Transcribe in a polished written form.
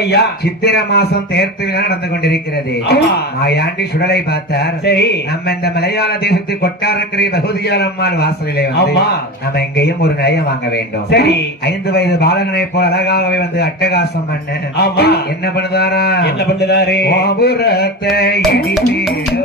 ஆமையா சித்திர மாசம் தேர்த்து விழா நடந்து கொண்டிருக்கிறது. மாயாண்டி சுடலை பார்த்தார். சரி, நம்ம இந்த மலையாள தேசத்து கொட்டாரக்கரை பகுதியால் அம்மாள் வாசலிலே வந்து நம்ம எங்கேயும் ஒரு நயம் வாங்க வேண்டும். சரி, 5 வயது பாலகனை போல் அழகாகவே வந்து அட்டகாசம் பண்ண ஆமா என்ன பண்ணுதாரா? என்ன பண்ணுதாரு? கோபுரத்தை இடித்தேடோ